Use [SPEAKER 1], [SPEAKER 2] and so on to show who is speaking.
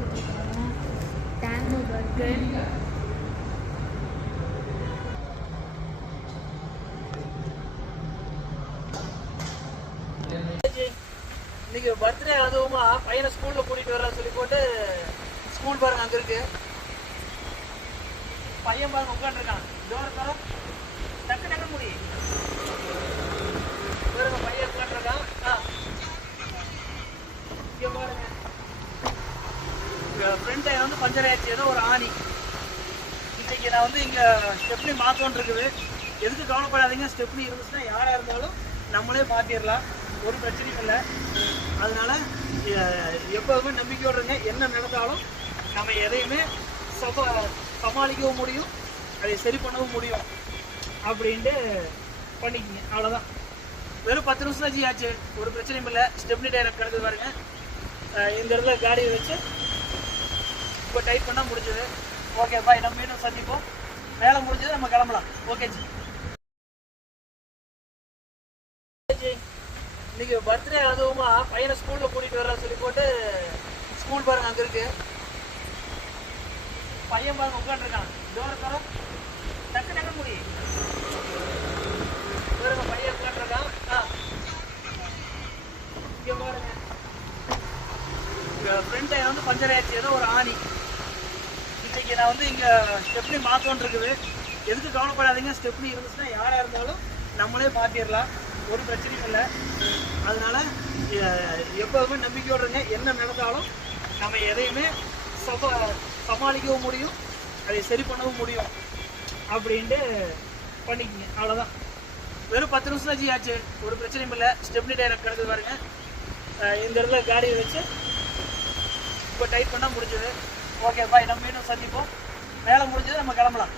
[SPEAKER 1] கொடுத்துருக்காங்க tango burger
[SPEAKER 2] இன்னைக்கு birthday அதுவுமா பையனை ஸ்கூல்ல கூட்டிட்டு வரலாம் சொல்லி போட்டு ஸ்கூல் பாருங்க அங்க இருக்கு. பையன் பாருங்க உட்காந்துருக்கான் டோர் தரம் டக்கு டக்கு முடி பாருங்க பையன் உட்காந்துருக்கான் ஆ இங்க பாருங்க ஃப்ரண்ட் டயர் வந்து பஞ்சர் ஆயிடுச்சு ஏதோ ஒரு ஆணி. இன்றைக்கி நான் வந்து இங்கே ஸ்டெப்னி மாத்தோன்னு இருக்குது எதுக்கு கவலைப்படாதீங்க ஸ்டெப்னி இருந்துச்சுன்னா யாராக இருந்தாலும் நம்மளே மாற்றிடலாம் ஒரு பிரச்சனையும் இல்லை. அதனால் எப்போதுமே நம்பிக்கையோடு இருங்க. என்ன நடந்தாலும் நம்ம எதையுமே சப சமாளிக்கவும் முடியும். அதை சரி பண்ணவும் முடியும். அப்படின்ட்டு பண்ணிக்கிங்க. அவ்வளோதான் வெறும் பத்து நிமிஷம் தான் ஜி ஆச்சு. ஒரு பிரச்சனையும் இல்லை. ஸ்டெப்னி டயர் கிடக்குது பாருங்கள் இந்த இடத்துல காடியை வச்சு இப்போ டைப் பண்ணால் முடிஞ்சது. ஓகே பாய் நம்ம மீண்டும் சந்திப்போம். வேலை முடிஞ்சது நம்ம கிளம்பலாம். ஓகே ஜி ஜி இன்னைக்கு பர்த்டே அதுவுமா பையனை ஸ்கூலில் கூட்டிகிட்டு வர சொல்லி போட்டு ஸ்கூல் பாருங்க அங்கே இருக்கு. பையன் பாருங்க உட்காந்துருக்கான் டோர் தர டக்கு டக்கு முடி. பாருங்க பையன் உட்காந்துருக்கான் ஆ. இங்கே பாருங்க. ஃப்ரண்ட் டயர் வந்து பஞ்சர் ஆயிடுச்சு. ஏதோ ஒரு ஆணி. நான் வந்து இங்க ஸ்டெப்னி மாத்தோன்னு இருக்குது எதுக்கு கவலைப்படாதீங்க. ஸ்டெப்னி இருந்துச்சுன்னா யாரா இருந்தாலும் நம்மளே மாற்றிடலாம் ஒரு பிரச்சனையும் இல்லை. அதனால எப்போதுமே நம்பிக்கையோடு இருங்க. என்ன நடந்தாலும் நம்ம எதையுமே சப சமாளிக்கவும் முடியும். அதை சரி பண்ணவும் முடியும். அப்படின்ட்டு பண்ணிக்கங்க. அவ்வளோதான் வெறும் பத்து நிமிஷம் தான் ஜி ஆச்சு. ஒரு பிரச்சனையும் இல்லை. ஸ்டெப்னி டயர் கிடக்குது பாருங்க. இந்த இடத்துல காடியை வச்சு இப்போ டைப் பண்ணால் முடிஞ்சது. ஓகே பாய் நம்ம மீண்டும் சந்திப்போம். வேலை முடிஞ்சது நம்ம கிளம்பலாம்.